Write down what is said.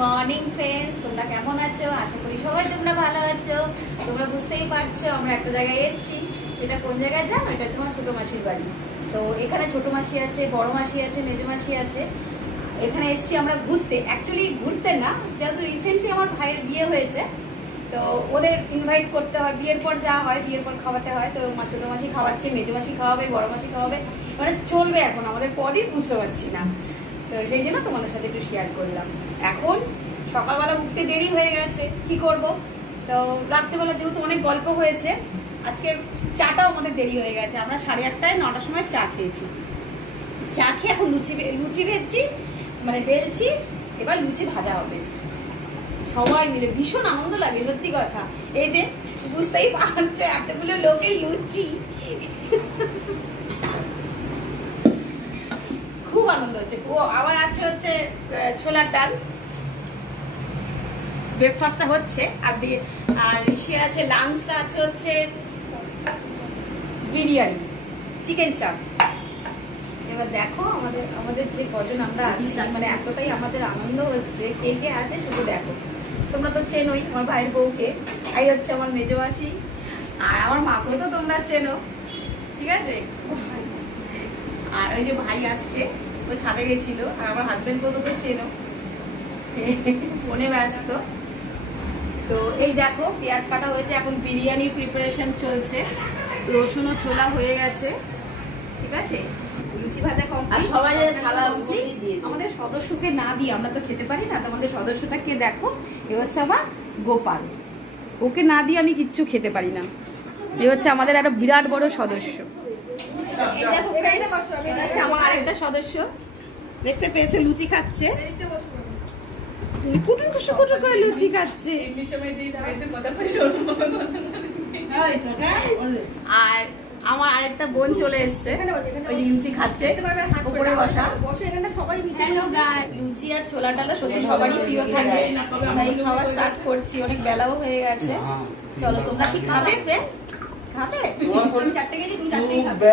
Morning friends, তোমরা কেমন আছো? আশা করি সবাই তোমরা ভালো আছো। তোমরা বুঝতেই পারছো আমরা একটা জায়গায় এসেছি। সেটা কোন জায়গায় জানো? এটা হচ্ছে আমার ছোটো মাসির বাড়ি। তো এখানে ছোটো মাসি আছে, বড় মাসি আছে, মেজো মাসি আছে। এখানে এসেছি আমরা ঘুরতে। অ্যাকচুয়ালি ঘুরতে না, যেহেতু রিসেন্টলি আমার ভাইয়ের বিয়ে হয়েছে, তো ওদের ইনভাইট করতে হয়। বিয়ের পর যা হয়, বিয়ের পর খাওয়াতে হয়। তো ছোটো মাসি খাওয়াচ্ছে, মেজো মাসি খাওয়াবে, বড় মাসি খাওয়াবে, মানে চলবে এখন আমাদের কদিন বুঝতে পারছি না। তো সেই জন্য তোমাদের সাথে একটু শেয়ার করলাম। এখন সকালবেলা উঠতে দেরি হয়ে গেছে, কি করব? তো রাত্রেবেলা যেহেতু অনেক গল্প হয়েছে, আজকে চাটাও আমাদের দেরি হয়ে গেছে। আমরা 8:30 9টার সময় চা খেয়েছি। চা খেয়ে এখন লুচি ভেজছি, মানে বেলছি। এবার লুচি ভাজা হবে। সবাই মিলে ভীষণ আনন্দ লাগে, সত্যি কথা। এই যে বুঝতেই পারছো, এতগুলো লোকের লুচি, খুব আনন্দ হচ্ছে। ও আবার আছে হচ্ছে ছোলার ডাল, ব্রেকফাস্টটা হচ্ছে। আর সে আছে লাঞ্চটা আছে হচ্ছে বিরিয়ানি, চিকেন চাপ। এবার দেখো আমাদের যে কজন আমরা আছি, মানে এতটাই আমাদের আনন্দ হচ্ছে। কে কে আছে শুধু দেখো। তোমরা তো চেনোই আমার ভাইয়ের বউকে, এই হচ্ছে আমার মেজো মাসি, আর আমার মাকেও তো তোমরা চেনো, ঠিক আছে। আর ওই যে ভাই আসছে, ও ছাদে গেছিল। আর আমার হাজবেন্ডকেও তো চেনো, ফোনে ব্যস্ত। তো এই দেখো পেঁয়াজ কাটা হয়েছে, এখন বিরিয়ানির প্রিপারেশন চলছে। রসুনও ছোলা হয়ে গেছে, ঠিক আছে। লুচি ভাজা কমপ্লিট। আমাদের সদস্যকে না দিয়ে আমরা তো খেতে পারি না। তোমাদের সদস্যটাকে দেখো, এ হচ্ছে আমার গোপাল। ওকে না দিয়ে আমি কিচ্ছু খেতে পারি না। এ হচ্ছে আমাদের একটা বিরাট বড় সদস্য। আমার আরেকটা সদস্য দেখতে পেয়েছে, লুচি খাচ্ছে। কুটুর কুটুর কুটুর করে লুচি খাচ্ছে। আর আমার আরেকটা বোন চলে এসছে, ওই লুচি খাচ্ছে, উপরে বসা। লুচি আর ছোলা ডালা সত্যি সবারই প্রিয় থাকে, তাই খাওয়া স্টার্ট করছি। অনেক বেলাও হয়ে গেছে। চলো, তোমরা কি খাবে ফ্রেন্ড? খাবে? চারটে কেজি, তুমি চারটে খাবে।